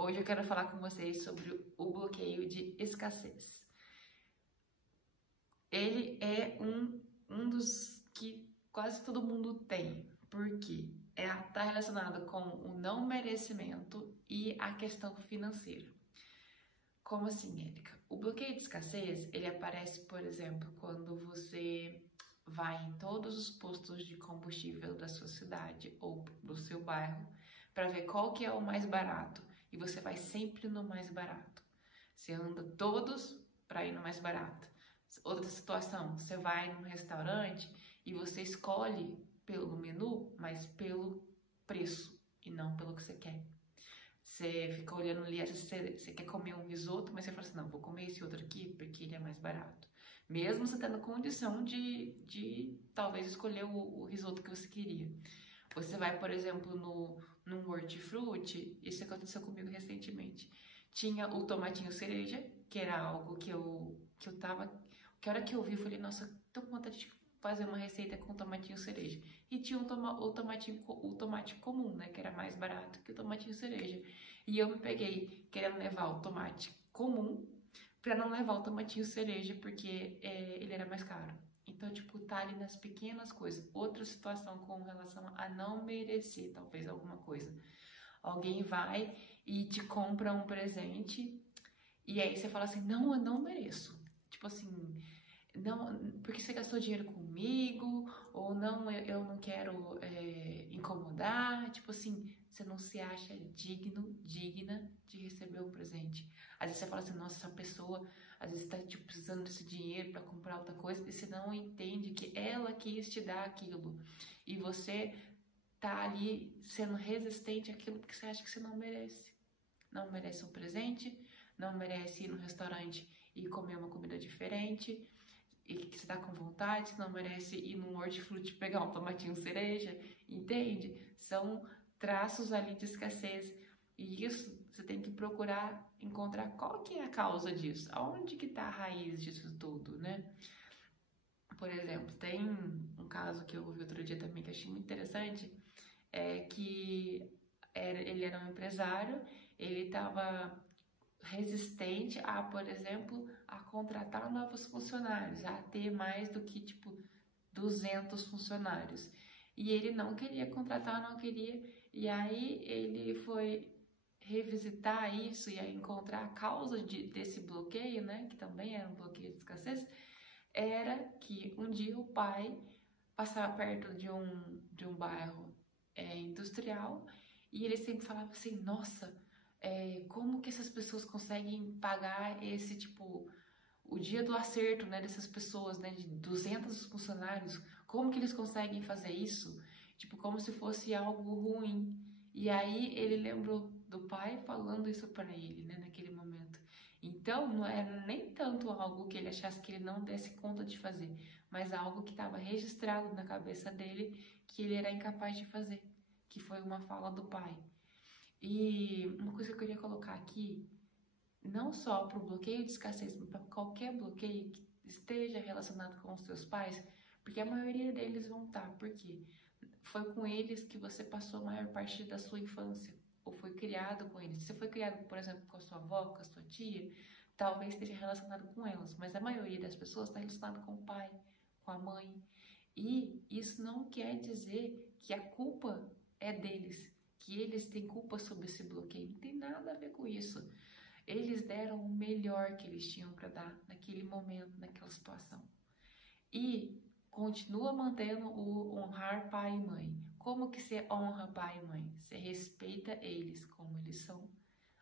Hoje eu quero falar com vocês sobre o bloqueio de escassez. Ele é um dos que quase todo mundo tem, porque está relacionado com o não merecimento e a questão financeira. Como assim, Érica? O bloqueio de escassez, ele aparece, por exemplo, quando você vai em todos os postos de combustível da sua cidade ou do seu bairro para ver qual que é o mais barato e você vai sempre no mais barato. Você anda todos para ir no mais barato. Outra situação, você vai num restaurante e você escolhe pelo menu, mas pelo preço e não pelo que você quer. Você fica olhando ali, às vezes você quer comer um risoto, mas você fala assim, não, vou comer esse outro aqui porque ele é mais barato. Mesmo você tendo condição de talvez escolher o risoto que você queria. Você vai, por exemplo, num hortifruti, isso aconteceu comigo recentemente. Tinha o tomatinho cereja, que era algo que eu tava... Que a hora que eu vi, eu falei, nossa, tô com vontade de fazer uma receita com tomatinho cereja. E tinha o tomate comum, né, que era mais barato que o tomatinho cereja. E eu me peguei querendo levar o tomate comum para não levar o tomatinho cereja, porque ele era mais caro. Então, tipo, tá ali nas pequenas coisas. Outra situação com relação a não merecer, talvez, alguma coisa. Alguém vai e te compra um presente e aí você fala assim, não, eu não mereço. Tipo assim, não, porque você gastou dinheiro comigo, ou não, eu não quero incomodar, tipo assim, você não se acha digna de receber um presente. Às vezes você fala assim, nossa, essa pessoa, às vezes tá tipo, precisando desse dinheiro para comprar outra coisa, e você não entende que ela quis te dar aquilo, e você tá ali sendo resistente àquilo porque você acha que você não merece. Não merece um presente, não merece ir no restaurante e comer uma comida diferente, e que você tá com vontade, você não merece ir num hortifruti pegar um tomatinho cereja, entende? São traços ali de escassez. E isso você tem que procurar encontrar qual que é a causa disso, aonde que tá a raiz disso tudo, né? Por exemplo, tem um caso que eu ouvi outro dia também que eu achei muito interessante, que ele era um empresário, ele estava resistente a, por exemplo, a contratar novos funcionários, a ter mais do que, tipo, 200 funcionários. E ele não queria contratar, não queria, e aí ele foi revisitar isso e aí encontrar a causa desse bloqueio, né, que também era um bloqueio de escassez, era que um dia o pai passava perto de um bairro industrial e ele sempre falava assim, nossa, como que essas pessoas conseguem pagar esse, tipo, o dia do acerto, né, dessas pessoas, né, de 200 funcionários, como que eles conseguem fazer isso? Tipo, como se fosse algo ruim. E aí ele lembrou do pai falando isso para ele, né, naquele momento. Então, não era nem tanto algo que ele achasse que ele não desse conta de fazer, mas algo que estava registrado na cabeça dele que ele era incapaz de fazer, que foi uma fala do pai. E uma coisa que eu queria colocar aqui, não só para o bloqueio de escassez, mas para qualquer bloqueio que esteja relacionado com os seus pais, porque a maioria deles vão estar, porque foi com eles que você passou a maior parte da sua infância, ou foi criado com eles. Se você foi criado, por exemplo, com a sua avó, com a sua tia, talvez esteja relacionado com elas, mas a maioria das pessoas está relacionado com o pai, com a mãe. E isso não quer dizer que a culpa é deles, que eles têm culpa sobre esse bloqueio. Não tem nada a ver com isso. Eles deram o melhor que eles tinham para dar naquele momento, naquela situação. E continua mantendo o honrar pai e mãe. Como que você honra pai e mãe? Você respeita eles como eles são,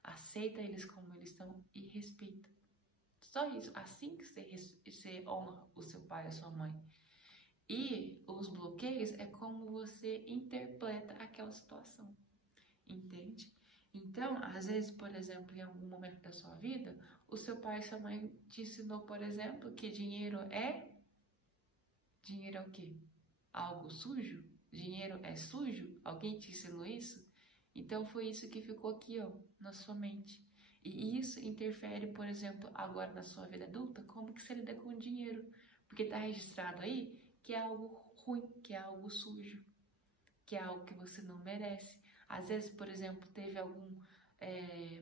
aceita eles como eles são e respeita. Só isso. Assim que você honra o seu pai e a sua mãe. E os bloqueios é como você interpreta aquela situação, entende? Então, às vezes, por exemplo, em algum momento da sua vida, o seu pai e sua mãe te ensinou, por exemplo, que dinheiro é... Dinheiro é o quê? Algo sujo? Dinheiro é sujo? Alguém te ensinou isso? Então, foi isso que ficou aqui, ó, na sua mente. E isso interfere, por exemplo, agora na sua vida adulta, como que você lida com o dinheiro? Porque está registrado aí que é algo ruim, que é algo sujo, que é algo que você não merece. Às vezes, por exemplo, teve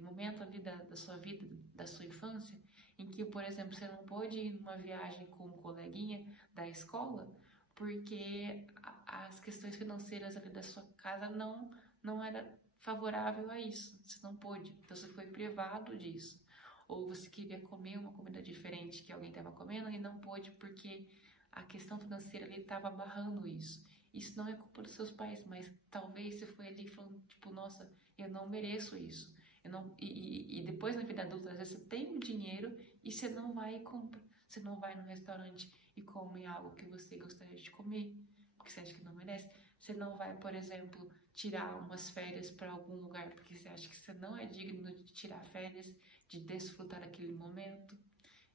momento ali da sua vida, da sua infância, em que, por exemplo, você não pôde ir numa viagem com um coleguinha da escola porque as questões financeiras ali da sua casa não era favorável a isso, você não pôde, então você foi privado disso. Ou você queria comer uma comida diferente que alguém estava comendo e não pôde porque a questão financeira ali estava barrando isso. Isso não é culpa dos seus pais, mas talvez você foi ali falando, tipo, nossa, eu não mereço isso. Eu não, e depois na vida adulta, às vezes você tem o dinheiro e você não vai e compra. Você não vai no restaurante e come algo que você gostaria de comer, porque você acha que não merece. Você não vai, por exemplo, tirar umas férias para algum lugar, porque você acha que você não é digno de tirar férias, de desfrutar aquele momento.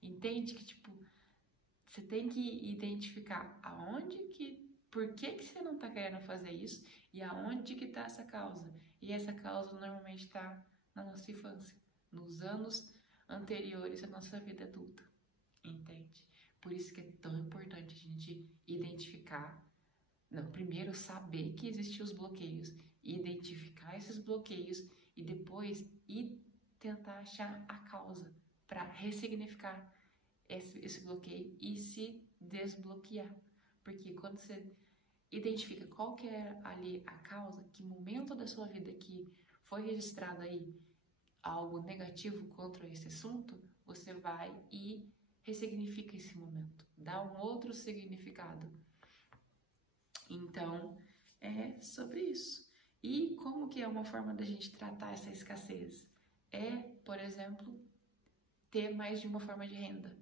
Entende que, tipo, você tem que identificar por que você não está querendo fazer isso e aonde que está essa causa. E essa causa normalmente está na nossa infância, nos anos anteriores à nossa vida adulta, entende? Por isso que é tão importante a gente identificar, não, primeiro saber que existem os bloqueios, identificar esses bloqueios e depois ir tentar achar a causa para ressignificar esse bloqueio e se desbloquear. Porque quando você identifica qual que é ali a causa, que momento da sua vida que foi registrado aí algo negativo contra esse assunto, você vai e ressignifica esse momento, dá um outro significado. Então, é sobre isso. E como que é uma forma da gente tratar essa escassez? É, por exemplo, ter mais de uma forma de renda.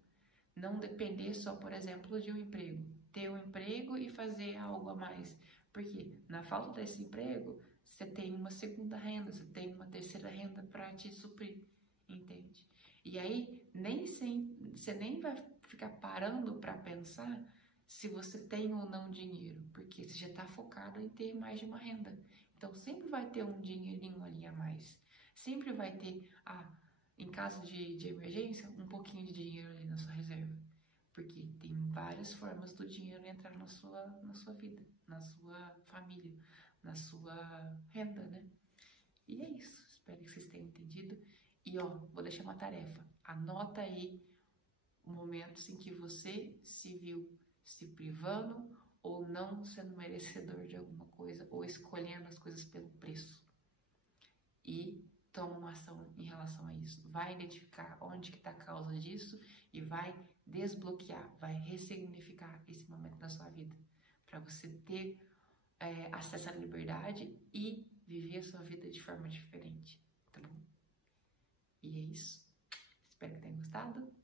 Não depender só, por exemplo, de um emprego. Ter um emprego e fazer algo a mais. Porque na falta desse emprego, você tem uma segunda renda, você tem uma terceira renda para te suprir, entende? E aí, você nem vai ficar parando para pensar se você tem ou não dinheiro, porque você já está focado em ter mais de uma renda. Então, sempre vai ter um dinheirinho ali a mais. Sempre vai ter, em caso de emergência, um pouquinho de dinheiro ali na sua reserva. Porque tem várias formas do dinheiro entrar na sua vida, na sua família, na sua renda, né? E é isso. Espero que vocês tenham entendido. E ó, vou deixar uma tarefa. Anota aí momentos em que você se viu se privando ou não sendo merecedor de alguma coisa ou escolhendo as coisas pelo preço. E toma uma ação em relação a isso. Vai identificar onde que está a causa disso e vai desbloquear, vai ressignificar esse momento da sua vida para você ter acesso à liberdade e viver a sua vida de forma diferente, tá bom? E é isso. Espero que tenham gostado.